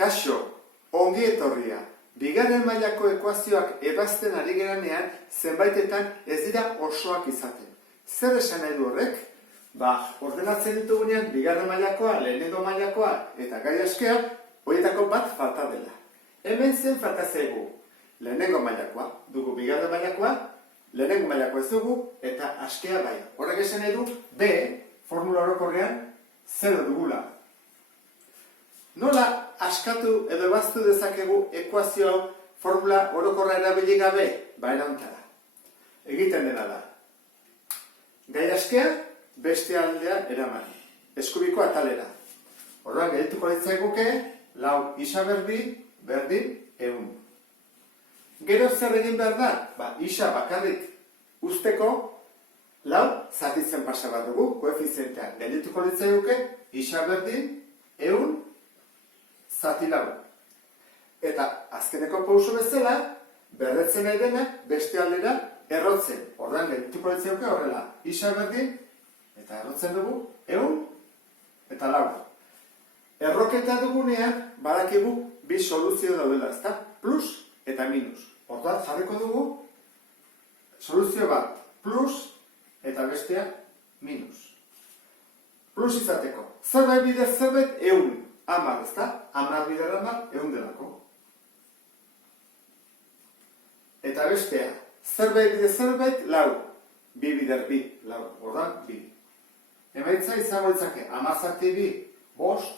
Kaixo, ongi etorria. Bigarren mailako ekuazioak ebazten ari geranean, zenbaitetan ez dira osoak izaten. Zer esan nahi du horrek? Ordenatzen ditugunean, bigarren mailakoa, lehenengo mailakoa eta gai askea, horietako bat falta dela. Hemen zen falta zaigu. Lehenengo mailakoa, dugu bigarren mailakoa, lehenengo mailakoa ez dugu, eta askea bai. Horrek esan nahi du, B, formula orokorrean, 0 dugula. Nola askatu edo ebaztu dezakegu ekuazio hau formula orokorra erabili gabe? Erantara. Egiten dena da. Gai askea beste aldea eraman. Eskubiko atalera. Orduan geldituko litzaiguke 4 isa berdin 100. Gero zer egin behar da? Isa bakarrik usteko 4 zatitzen pasa bat dugu, koefizientean. Geldituko litzaiguke isa berdin 100 zati 4. Eta azkeneko pauso bezala, berretzen nahi dena beste aldera errotzen. Orduan geldituko litzaiguke horrela. Isa berdin, eta errotzen dugu 100 eta 4. Erroketa dugunean, badakigu bi soluzio daudela, ezta? Plus eta minus. Orduan jarriko dugu soluzio bat plus eta bestea minus. Plus izateko. Zerbait bidez zerbait 100. 10, ezta? 10 bider 10, 100 delako. Eta bestea, zerbait bidez zerbait 4. 2 bider 2, 4. Orduan 2. Emaitza izango litzake 10 zati 2, 5.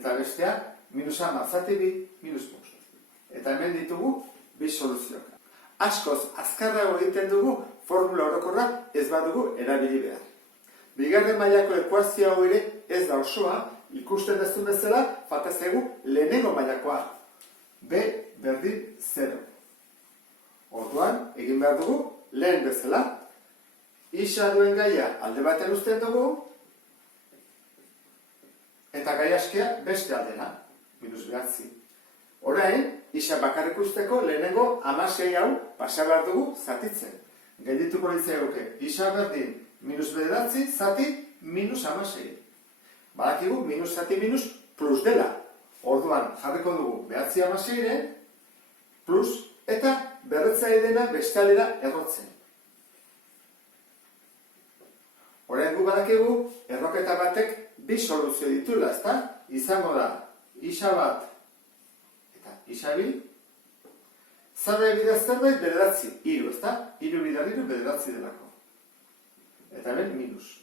Eta bestea, minus 10 zati 2, minus 5. Eta hemen ditugu bi soluzioak. Askoz azkarrago egiten dugu formula orokorra ez badugu erabili behar. Bigarren mailako ekuazio hau ere ez da osoa, ikusten dezun bezala, falta zaigu lehenengo mailakoa. B berdin 0. Orduan, egin behar dugu lehen bezala. Isa duen gaia alde batean uzten dugu, eta gai askea beste aldera, minus 9. Orain, isa bakarrik usteko lehenengo 16 hau pasa behar dugu zatitzen. Geldituko litzaiguke isa berdin minus 9 zati minus 16. Badakigu minus zati minus plus dela. Orduan jarriko dugu 9 plus eta berretzaile dena beste aldera errotzen. Orain gu badakigu erroketa batek bi soluzio dituela, ezta? Izango da isa bat eta isa 2. Zerbait bidez zerbait 9, 3, ezta? 3 bider 3 9 delako. Eta hemen minus.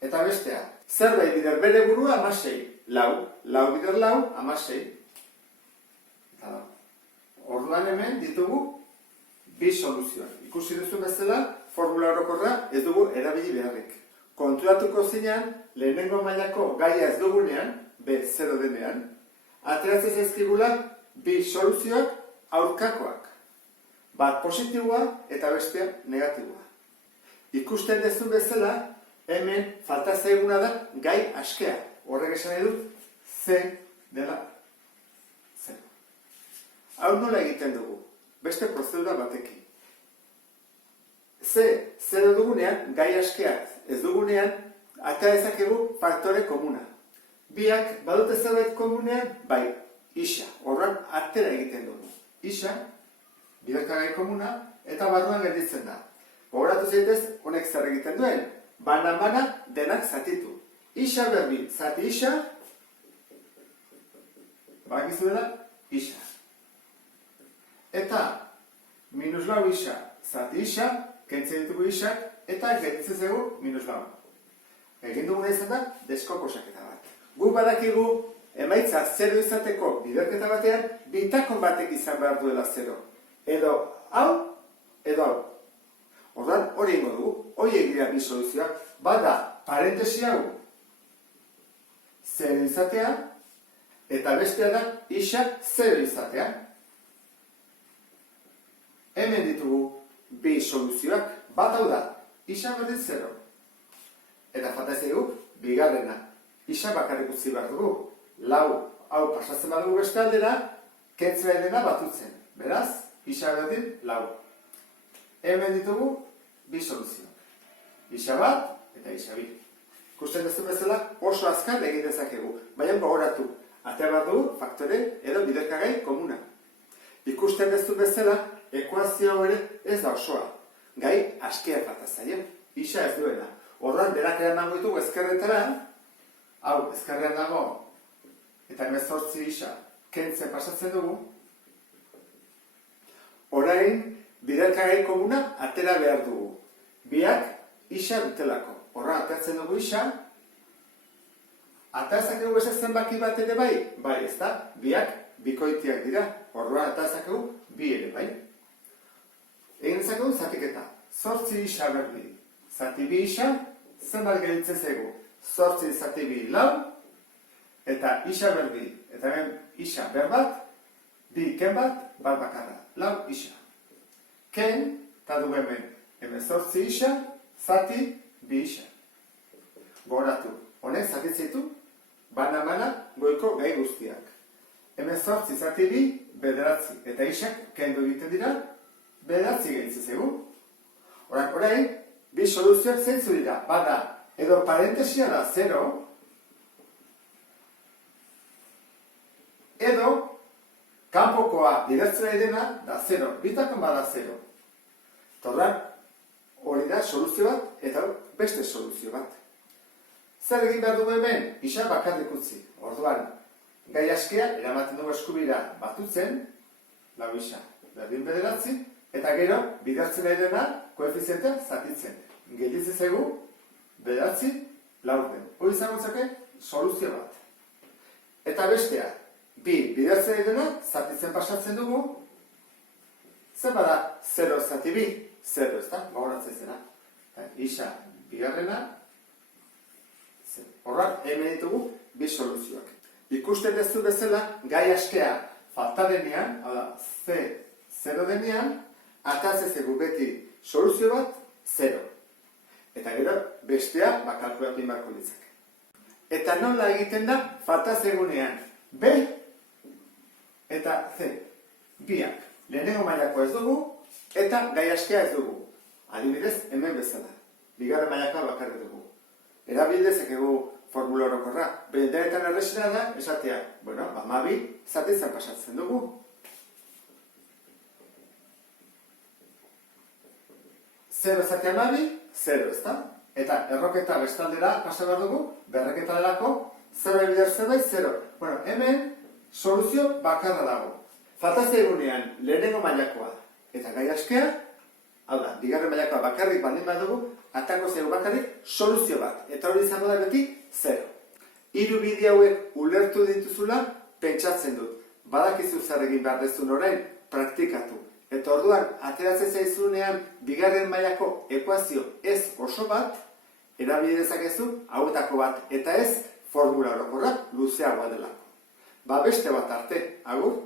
Eta bestea, zerbait bider bere burua 16, 4. 4 bider 4, 16. Eta da. Orduan hemen ditugu bi soluzioak. Ikusi duzu bezala, formula orokorra ez dugu erabili beharrik. Konturatuko zinean, lehenengo mailako gaia ez dugunean, B0 denean, ateratzen zaizkigula bi soluzioak aurkakoak. Bat positiboa eta bestea negatiboa. Ikusten dezun bezala, hemen falta zaiguna da gai askea. Horrek esan nahi dut, C dela 0. Hau nola egiten dugu? Beste prozedura batekin. C 0 dugunean, gai askea ez dugunean, atera dezakegu faktore komuna. Biak badute zerbait komunean, bai, isa. Horren atera egiten dugu. Isa, biderkagai komuna, eta barruan gelditzen da. Gogoratu zaitez, honek zer egiten duen. Bana denak zatitu. Isa berbi, zati isa, bakizu dela, isa. Eta, minus 4 isa, zati isa, kentzen ditugu isak, eta gelditzen zego minus 4. Egin duguna izan da, deskomposaketa bat. Gu badakigu, emaitza 0 izateko biderketa batean, bitakon batek izan behar duela 0. Edo hau, edo hau. Orduan, hori ingo dugu, hori egira bi soluzioak, bada parentesi hau 0 izatea, eta bestea da isa 0 izatea. Hemen ditugu bi soluzioak, bat hau da, isa berdin 0. Eta fatazegu, bigarrena, isa bakarrik utzi behar dugu. 4 hau pasatzen badugu beste aldera, kentzera dena batutzen. Beraz, isa berdin 4. Hemen ditugu bi soluzioak. Isa bat eta isa 2. Ikusten duzu bezala oso azkar egin dezakegu. Baina gogoratu, Ate behar dugu faktore edo biderkagai komuna. Ikusten duzu bezala, ekuazio hau ere ez da osoa. Gai askea falta zaio. Isa ez duela. Orduan berak erango ditugu ezkerretara, hau ezkerrean dago, eta 18 isa kentzen pasatzen dugu. Orain, biderkagai komuna atera behar dugu. Biak isa dutelako. Horra, ateratzen dugu isa. Atazakegu beste zenbaki bat ere bai? Bai, ez da? Biak bikoitiak dira. Horra, atazakegu bi ere bai. Egin ezakegu zatiketa. 8 isa berdi. Zati bi isa, zenbat gelitzen zaigu? 8 zati bi lau, eta isa berdi. Eta hemen isa berbat, bi ken bat, bat bakarra. Lau isa. Ken, eta du hemen 8 isa, zati bi isa. Goratu, honek zatitzeitu, bana-mana goiko gai guztiak. Hemen 8 zati bi, bederatzi. Eta isak, kendu egiten dira, bederatzi gehitzen zaigu. Orain, bi soluzioak zeintzu dira. Bada, edo parentesia da 0, edo kanpokoa bidertzera dena da 0. Bitakon bada 0. Torran, hori da soluzio bat eta beste soluzio bat. Zer egin behar dugu hemen? Isa bakarrik utzi. Orduan, gai askea eramaten dugu eskubira batutzen, lau isa berdin bederatzi, eta gero bidertzera dena koefizientea zatitzen. Gelditzen zaigu, bederatzi, laurden. Hori izango zake, soluzio bat. Eta bestea, bi bidertzera dena zatitzen pasatzen dugu, zer bada 0 zati bi, 0 ez da, gauratzen zena. Isa bigarrena, horrak hemen ditugu bi soluzioak. Ikusten duzu bezala, gai askea falta denean, hau da, C 0 denean, atatzezegu beti soluzio bat, 0. Eta gero, bestea, kalkulatu inbarko ditzak. Eta nola egiten da, falta zegunean, B eta C. Biak, lehenengo mailako ez dugu, eta gai askea ez dugu. Adibidez, hemen bezala. Bigarren mailakoa bakarrik dugu. Erabildezakegu formula orokorra. Benetan erresena da, esatea, bueno, 12 zatitzen pasatzen dugu. Zero zati 12, 0, ez da? Eta erroketa bestaldera pasa behar dugu, berreketa delako, 0 ebider 0. Bueno, hemen soluzio bakarra dago. Faltazia egunean lehenengo mailakoa eta gai askea, hau da, bigarren mailakoa bakarrik baldin badugu, atako zaigu bakarrik soluzio bat. Eta hori izango da beti 0. Hiru bide hauek ulertu dituzula, pentsatzen dut. Badakizu zer egin behar dezun orain, praktikatu. Eta orduan, ateratzen zaizunean bigarren mailako ekuazio ez oso bat, erabili dezakezu hauetako bat, eta ez formula orokorra luzeagoa delako. Beste bat arte, agur!